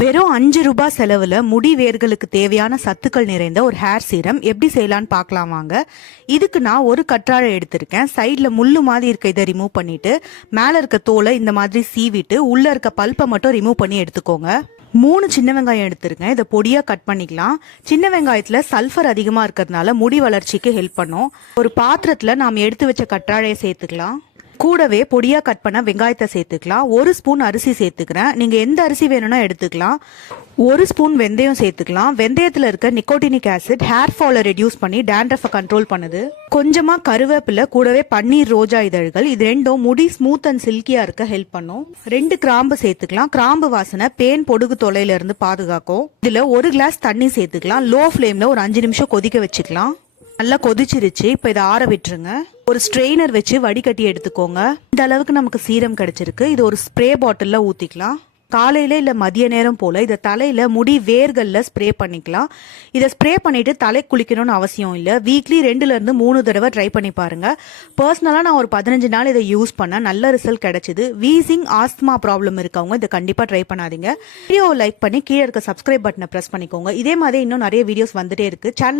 வெறும் 5 ரூபாய் செலவுல முடி வேர்களுக்கு தேவையான சத்துக்கள் நிறைந்த ஒரு ஹேர் சீரம் எப்படி செய்யலான்னு பார்க்கலாம் வாங்க. இதுக்கு நான் ஒரு கற்றாழை எடுத்திருக்கேன். சைட்ல முள்ளு மாதிரி இருக்க இதை ரிமூவ் பண்ணிட்டு மேல இருக்க தோலை இந்த மாதிரி சீவிட்டு உள்ள இருக்க பல்ப்பை மட்டும் ரிமூவ் பண்ணி எடுத்துக்கோங்க. 3 சின்ன வெங்காயம் எடுத்திருக்கேன். இதை பொடியா கட் பண்ணிக்கலாம். சின்ன வெங்காயத்துல சல்ஃபர் அதிகமா இருக்கிறதுனால முடி வளர்ச்சிக்கு ஹெல்ப் பண்ணும். ஒரு பாத்திரத்துல நாம் எடுத்து வச்ச கற்றாழையை சேர்த்துக்கலாம். கூடவே பொடியா கட் பண்ண வெங்காயத்தை சேர்த்துக்கலாம். 1 ஸ்பூன் அரிசி சேர்த்துக்கிறேன். நீங்க எந்த அரிசி வேணும்னா எடுத்துக்கலாம். 1 ஸ்பூன் வெந்தயம் சேர்த்துக்கலாம். வெந்தயத்துல இருக்க நிக்கோட்டினிக் ஆசிட் ஹேர் ஃபாலை ரெடியூஸ் பண்ணி டேண்ட்ரஃபை கண்ட்ரோல் பண்ணுது. கொஞ்சமா கருவேப்பிலை, கூடவே பன்னீர் ரோஜா இதழ்கள், இது ரெண்டும் முடி ஸ்மூத் அண்ட் சில்கியா இருக்க ஹெல்ப் பண்ணும். 2 கிராம்பு சேர்த்துக்கலாம். கிராம்பு வாசனை பேன் பொடுகு தொலைல இருந்து பாதுகாக்கும். இதுல 1 கிளாஸ் தண்ணி சேர்த்துக்கலாம். லோ ஃபிளேம்ல ஒரு 5 நிமிஷம் கொதிக்க வச்சுக்கலாம். நல்லா கொதிச்சிருச்சு. இப்ப இதை ஆற விட்டுருங்க. ஒரு ஸ்ட்ரெயினர் வச்சு வடிகட்டி எடுத்துக்கோங்க. இந்த அளவுக்கு நமக்கு சீரம் கிடைச்சிருக்கு. இது ஒரு ஸ்ப்ரே பாட்டில்ல ஊத்திக்கலாம். காலையில இல்ல மதிய நேரம் போல இதை தலையில முடி வேர்கள்ல ஸ்ப்ரே பண்ணிக்கலாம். இதை ஸ்ப்ரே பண்ணிட்டு தலை குளிக்கணும்னு அவசியம் இல்லை. வீக்லி 2 ல இருந்து 3 தடவை ட்ரை பண்ணி பாருங்க. பர்சனலா நான் ஒரு 15 நாள் இதை யூஸ் பண்ண நல்ல ரிசல்ட் கிடைச்சது. வீசிங், ஆஸ்துமா ப்ராப்ளம் இருக்கவங்க இதை கண்டிப்பா ட்ரை பண்ணாதீங்க. வீடியோவை லைக் பண்ணி கீழே இருக்க சப்ஸ்கிரைப் பட்டனை பிரஸ் பண்ணிக்கோங்க. இதே மாதிரி இன்னும் நிறைய வீடியோஸ் வந்துட்டே இருக்கு. சேனல்